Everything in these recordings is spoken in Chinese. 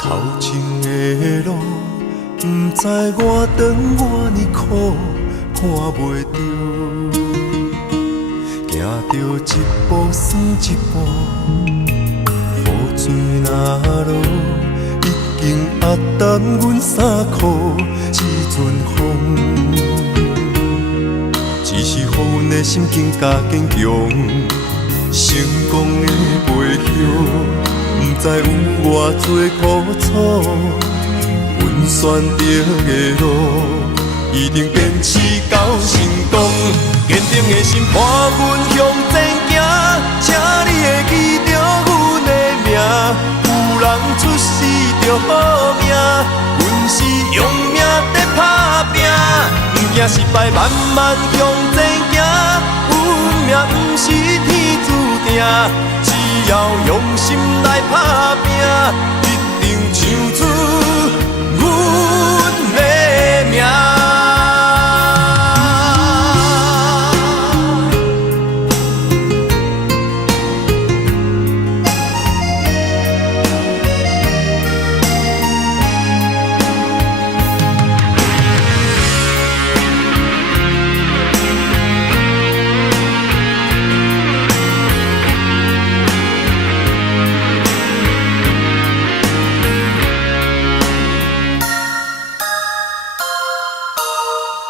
头前的路，不知我长我呢苦，看袂着，行着一步算一步，雨水若落，已经压淡阮衫裤，一阵风，只是予阮的心更加坚强，成功的背后。不知有偌多苦楚，阮选择的路，一定坚持到成功。坚定的心伴阮向前行，请你会记着阮的名。有人出世着好命，阮是用命在打拼，不惊失败，慢慢向前行。运命不是天注定。只要用心来打拼，一定唱出阮的名。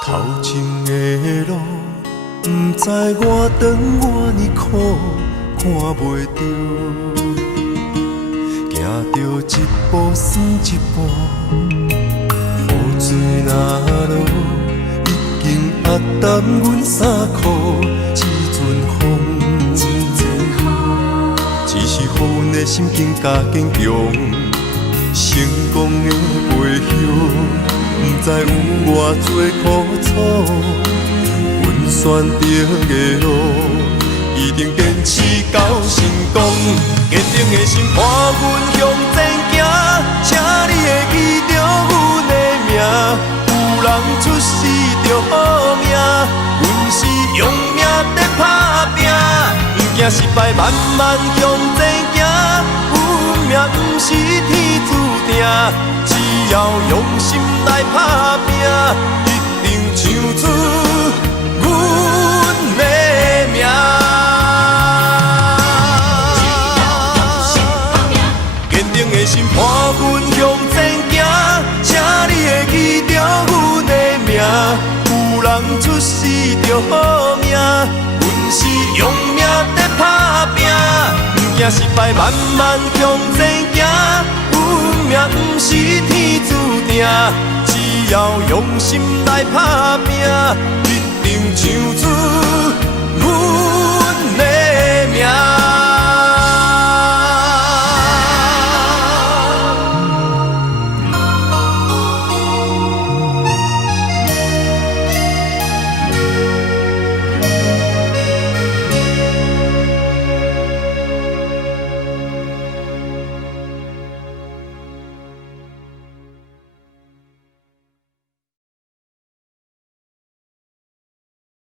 头前的路，不知我长我呢苦，看袂着，行着一步算一步，雨水若落，已经压淡阮衫裤，一阵风，只是予阮的心更加坚强，成功的背后。不知有偌多苦楚，阮选择的路，一定坚持到成功。坚定的心伴阮向前行，请你会记着阮的名。有人出世着好命，阮是用命在打拼，不惊失败，慢慢向前行。运命不是天注定。只要用心来打拼，一定唱出阮的名。坚定的心伴阮向前行，请你会记着阮的名。有人出世着好命，阮是用命在打拼，不惊失败，慢慢向前行。运命不是天注定，只要用心来打拼，一定唱出